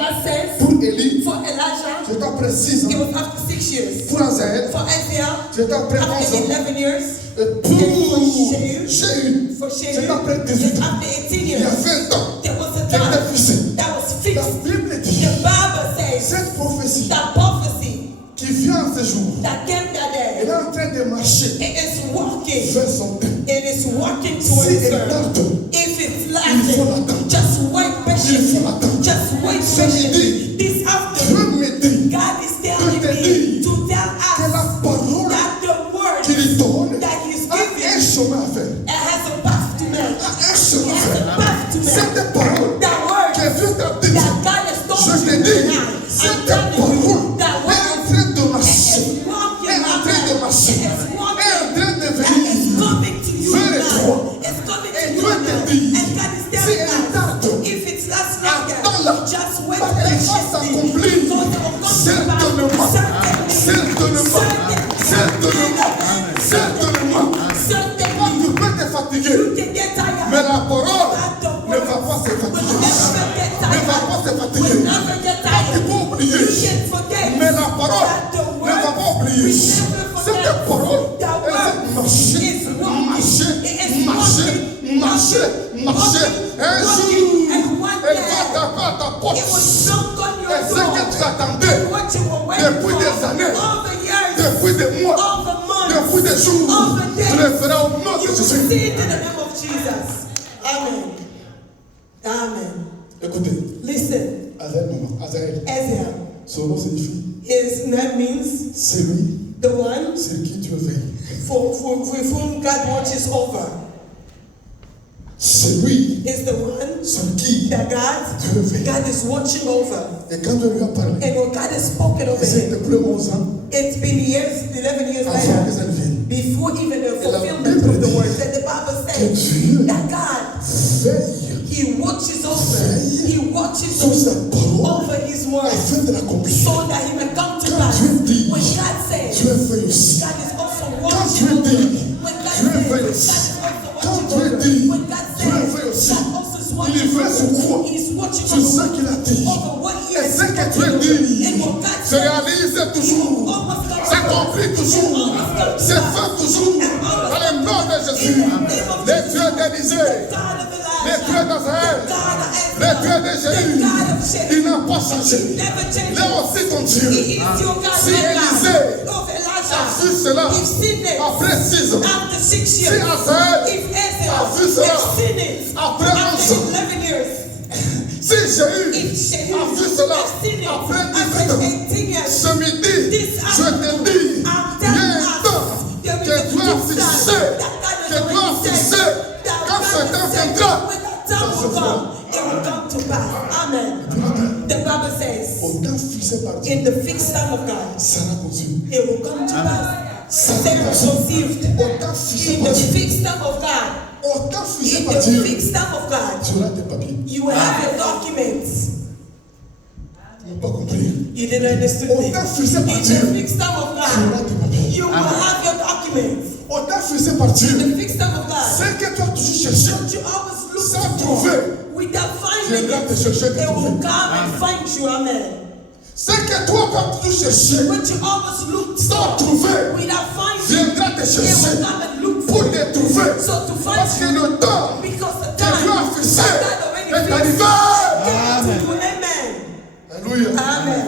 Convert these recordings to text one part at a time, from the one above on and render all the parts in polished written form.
God says, pour Élie, for Elijah, c'était après 6 it ans. was after 6 years. Pour Azaël, For Isaiah, c'était après 11 after ans. 11 years. Et pour Jéhu, For Shehu, c'était après 18 it's ans. after 18 Il y a years. 20 ans. There was a Qui était time fixé. that was La fixed. Bible dit, The Bible says cette prophétie that prophecy qui vient en ce jour, that came that elle day, est en train de marcher it is walking. vers son temps. It is walking Si towards elle her. tarde, If it's il faut lasting, l'attendre. just wait Il faut patiently. l'attendre. Just wait Ce patiently. midi, This Dieu afternoon, me dit God is telling de te me dire to tell que us la parole that the word qu'il donne that He's a un giving chemin à faire. has a path to make. A un It chemin à has a faire. path to make. Cette parole That word que Dieu t'a dit, that God has told je you te dis, tonight, I'm cette telling you, parole that est word en train de marcher. is walking Est en train de marcher. It is Est en walking. train de That is venir. coming to you Vers now. toi. It's coming Et to you Dieu te now. dit, And God is si telling elle us, tarde, if it's last attends-la. longer, just wait Parce qu'elle va patiently. s'accomplir. Because it will come to pass. Certainement. Certainement. Certainement. Certainement. Quand tu peux te fatiguer, You can get tired. mais la parole But the ne va word pas se will fatiguer. never get Ne va tired. pas se Will fatiguer. never get Tu tired. peux oublier. You can forget. Mais la parole that the ne word va pas oublier. will never forget. Cette parole, The elle word va marcher, is walking. marcher, It is marcher, walking, marcher, marcher. Un walking, jour, and one elle day, va taper à ta porte. it will knock on your Et ce que door. tu attendais What you were waiting depuis for des années, all the years, depuis des mois, all the months, depuis des jours, all the days, tu le feras au nom de you will Jésus. see it in the name of Jesus. Amen. Amen. Écoutez, Listen, Azaël, Ezra, son nom signifie his name means celui the one sur qui Dieu veille. for whom God watches over. Celui Is the one sur qui that Dieu veille. God is watching over. Et quand Dieu lui a parlé, And when God has spoken over c'était him, plus 11 ans it's been years, 11 years avant que later, ça ne vienne. before even the la fulfillment Bible of the dit word, that the Bible Que says Dieu that God, veille He watches over, He watches sur sa parole over His word, afin de l'accomplir. so that He may come to Quand pass. Dieu dit, When God says, Dieu veille aussi. God is also Quand watching Dieu over. dit, When God Dieu says, veille God aussi. is also Quand watching Dieu over. dit, When God Dieu says, veille aussi. God also is Il watching veille sur quoi? over. He's watching Sur ce over qu'il a dit. what He Et has ce que Dieu spoken. dit And what God se says réalise toujours, almost comes to s'accomplit toujours, se fait toujours. Dans le nom de Jésus, le Dieu d'Élisée, God of le Dieu Elijah, d'Azaël, God of le Ezra, Dieu de Jésus, the God of Shehu. il n'a pas changé. Never Il changes. est aussi ton Dieu. He is your God. Si that Élisée God of a Elijah. vu cela You've seen it après 6 ans, after 6 si years. Azaël If Ezra a vu cela has seen it après 11 after ans, 11 years. si Jéhu If Shehu a vu cela has seen it après 18 after ans, 18 years. ce midi, This je te dis, I'm il y a telling un us, temps there is que a tu as fixed fixé, time that God has que tu as already fixé. said, that Quand God ce has temps said, viendra, when that time ça will se come, it will come to pass. Amen. The Bible says, Au temps fixé par Dieu, in the fixed time of God, Sarah continue. it will come to pass. Sarah Sarah conceived Au temps fixé in par the Dieu, fixed time of God. au temps fixé In par the Dieu, fixed time of God, tu auras tes papiers. you will have your documents. Tu n'as pas compris. You didn't understand Au me. temps fixé par In Dieu, the fixed time of tu auras God, tes papiers. you will have your documents. Au temps fixé par In Dieu, the fixed time of God, ce que tu as toujours cherché, what you always look sans for, trouver, without finding viendra te it, chercher, te it will trouver. come and find you. Amen. Ce que toi tu as toujours cherché, What you always look sans for, trouver, without finding it, viendra te it chercher will come and look pour for te you. trouver. So to find Parce que you, le temps because the que Dieu a time fixé that God already est fixed arrivé. came to you. Amen. Alléluia. Amen.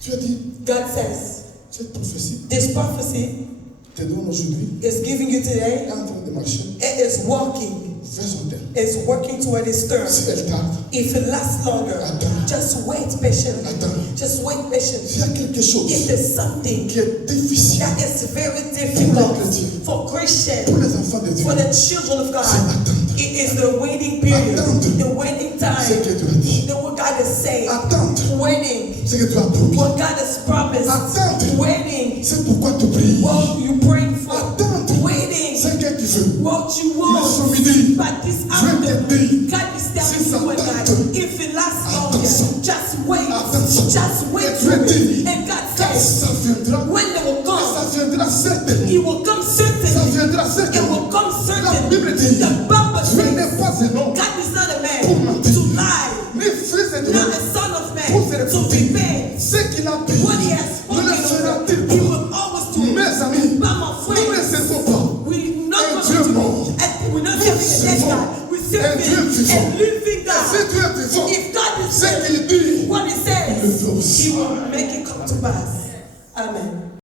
Tu as dit, God says, cette prophétie this prophecy te donne aujourd'hui, is giving you today, est en train de marcher it is walking, vers son terme. is working toward its term. Si elle tarde, If it lasts longer, Attends. just wait patiently. Attends. Just wait patiently. s'il y a quelque chose If there's something qui est difficile that is very difficult for pour Christians, les enfants de Dieu, for the children of God, c'est attendre. it is the waiting period, Attendre. the waiting Ce time, que tu as dit. the what God is saying, Attendre. waiting, Ce que tu as promis. what God has promised, Attendre. waiting, C'est pourquoi tu pries. what you praying for, Attendre. waiting, Ce que tu veux. what you Mais ce want. midi, But this je te afternoon, dis, God is telling si ça you and I, tente, if it lasts attends longer, ça. just wait, Attends ça. just wait Et tu for as dit, it. And God quand says, ça viendra, when they will ça come, viendra certainement. it will come Ça certainly. viendra It certainement. will come La certainly. Bible dit, The Bible Dieu n'est says, pas un homme, God is not a Pour man mentir. to lie, ni fils de Dieu not not a son of pour man se to répéter. repay Ce qu'il a dit, what he has ne le spoken. fera-t-il He pas? will always do it. Mes amis, But my nous ne friends, laissons pas we're not un going Dieu to mort. we're not serving a dead God. We're Un serving Dieu vivant. a living Et God. si Dieu est vivant, If God is ce saying qu'il dit, what he il le says, fait aussi. he will make it come to pass. Amen.